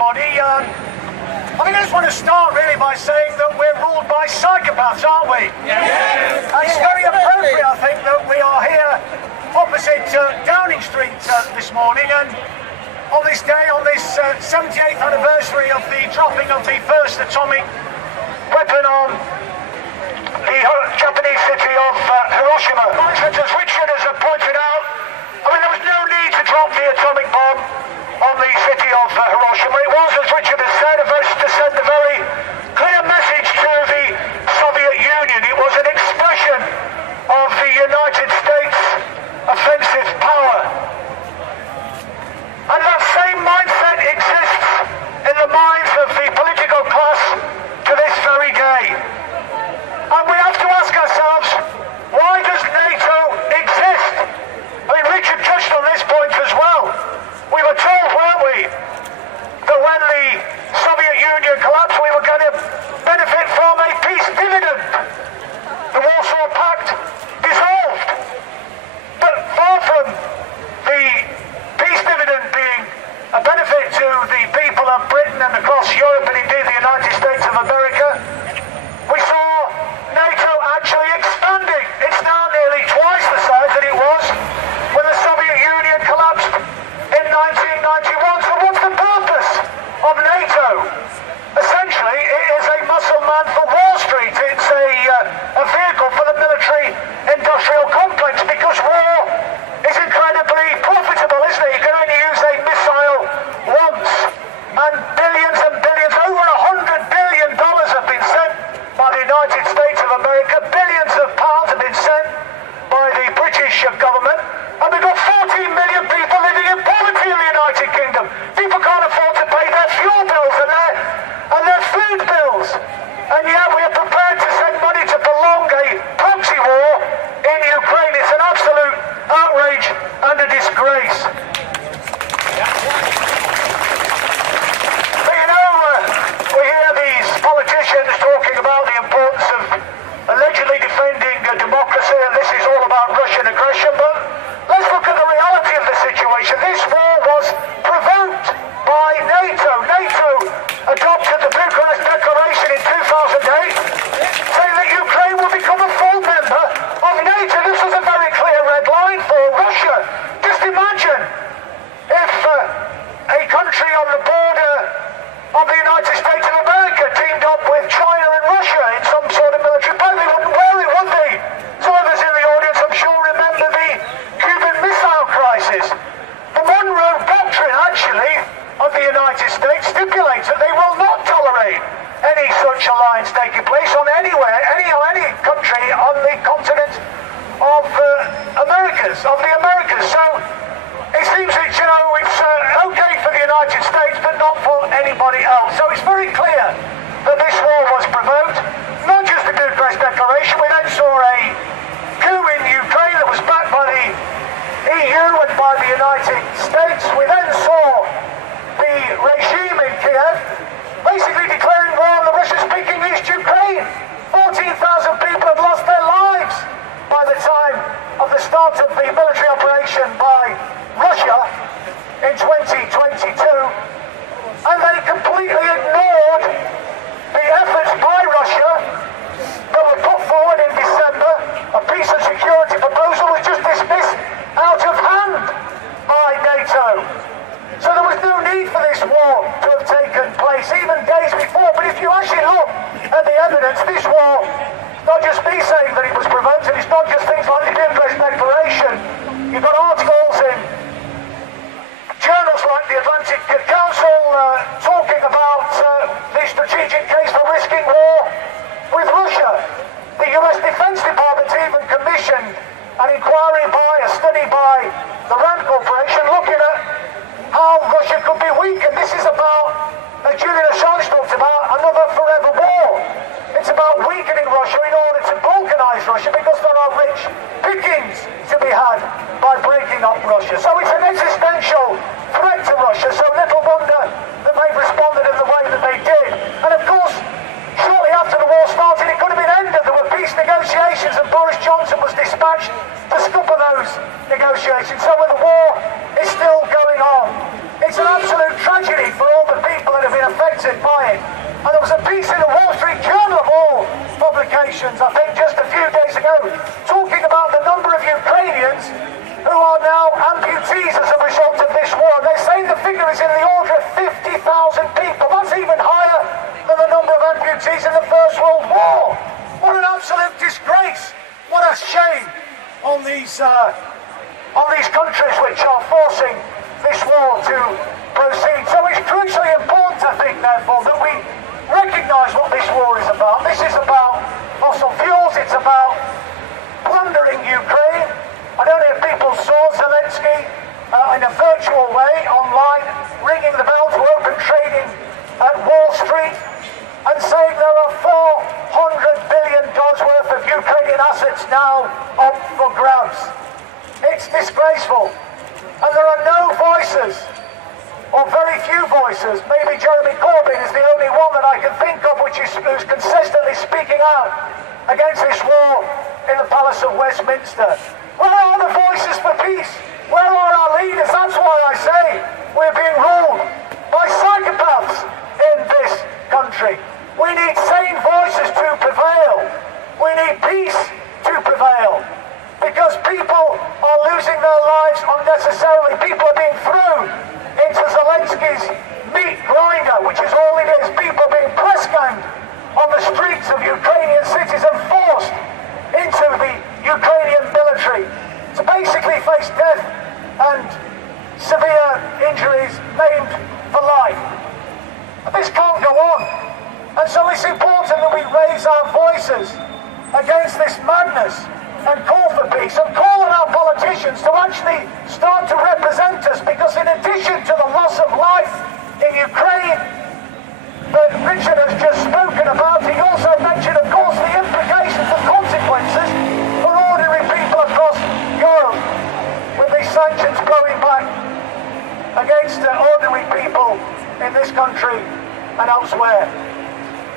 everybody. I think I just want to start really by saying that we're ruled by psychopaths, aren't we? Yes. And it's very appropriate, I think, that we are here opposite Downing Street this morning, and on this day, on this 78th anniversary of the dropping of the first atomic weapon on the Japanese city of Hiroshima. As Richard has pointed out, I mean, there was no need to drop the atomic bomb on the city of Hiroshima. It was, as Richard has said, to send a very clear message to the Soviet Union. It was an expression of the United States' offensive power. And that same mindset exists in the minds of the political class to this very day. And we have to ask ourselves, why does NATO exist? I mean, Richard touched on this point as well. We were told, weren't we, that when the Soviet Union collapsed, we were going to benefit from a peace dividend. The Warsaw Pact dissolved. But far from the peace dividend being a benefit to the people of Britain and across Europe and indeed the United States of America, we saw NATO actually expanding. It's now nearly twice the size that it was when the Soviet Union collapsed in 1991. So what's the purpose of NATO? Essentially, it is a muscle man for Wall Street. It's a vehicle for the military-industrial complex, because war is incredibly profitable, isn't it? You can only use a missile once, and billions, over $100 billion have been sent by the United States of America. Billions of pounds have been sent by the British government, and we've got 14 million people living in poverty in the United Kingdom. People can't afford to pay their fuel bills and their food bills, and yet we are prepared to send money to prolong a proxy war in Ukraine. It's an absolute outrage and a disgrace. But you know, we hear these politicians talking about the importance of allegedly defending democracy, and this is all about Russian aggression, but let's look at the reality of the situation. This war was provoked by NATO. NATO adopted the Bucharest Declaration in 2008, saying that Ukraine will become a full member of NATO. This was a very clear red line for Russia. Just imagine if a country on the border of the United States of America teamed up with China and Russia in some sort of military pact. They wouldn't wear it, would they? Some of us in the audience, I'm sure, remember the Cuban Missile Crisis. The Monroe Doctrine, actually, of the United States stipulates that they will not tolerate any such alliance taking place on any country on the continent of the Americas. So it seems that, you know, it's okay for the United States, but not for anybody else. So it's very clear that this war was provoked, not just the Bucharest Declaration. We then saw a coup in Ukraine that was backed by the EU and by the United States. We then saw the regime in Kiev basically declaring war on the Russian-speaking East Ukraine. 14,000 people had lost their lives by the time of the start of the military operation by Russia in 2022, and they completely ignored the efforts by Russia that were put forward in December. A peace and security proposal was just dismissed out of hand by NATO. So there was no need for this war to have taken place even days before. But if you actually look at the evidence, this war, not just me saying that it was provoked, and it's not just things like the Bucharest Declaration. You've got articles in journals like the Atlantic Council talking about the strategic case for risking war with Russia. The US Defense Department even commissioned an inquiry a study by the RAND Corporation looking at how Russia could be weakened. This is about, as Julian Assange talked about, another forever war. It's about weakening Russia in order to balkanize Russia, because there are rich pickings to be had by breaking up Russia. So it's an existential threat to Russia, so little wonder that they've responded in the way that they did. And of course, shortly after the war started, it could have been ended. There were peace negotiations, and Boris Johnson was dispatched to scupper those negotiations. So the war is still going on. It's an absolute tragedy for all the people offended by it. And there was a piece in the Wall Street Journal of all publications, I think just a few days ago, talking about the number of Ukrainians who are now amputees as a result of this war. They say the figure is in the order of 50,000 people. That's even higher than the number of amputees in the First World War. What an absolute disgrace. What a shame on these countries which are forcing this war to proceed. So it's crucially important, I think, therefore, that we recognise what this war is about. This is about fossil fuels. It's about plundering Ukraine. I don't know if people saw Zelensky in a virtual way online ringing the bell to open trading at Wall Street and saying there are $400 billion worth of Ukrainian assets now up for grabs. It's disgraceful. And there are no voices, or very few voices. Maybe Jeremy Corbyn is the only one that I can think of who's consistently speaking out against this war in the Palace of Westminster. Where are the voices for peace? Where are our leaders? That's why I say we're being ruled by psychopaths in this country. We need sane voices to prevail. We need peace to prevail. Because people are losing their lives unnecessarily. People are being thrown into Zelensky's meat grinder, which is all it is. People are being press ganged on the streets of Ukrainian cities and forced into the Ukrainian military to basically face death and severe injuries, maimed for life. This can't go on. And so it's important that we raise our voices against this madness and call for peace and call on our politicians to actually start to represent us, because in addition to the loss of life in Ukraine that Richard has just spoken about, he also mentioned, of course, the implications and consequences for ordinary people across Europe, with these sanctions blowing back against ordinary people in this country and elsewhere.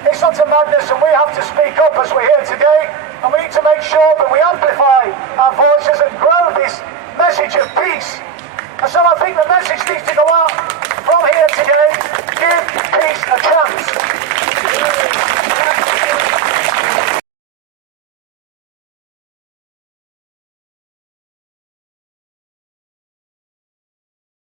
It's not a madness, and we have to speak up as we're here today, and we need to make sure that we amplify our voices and grow this message of peace. And so I think the message needs to go out from here today: give peace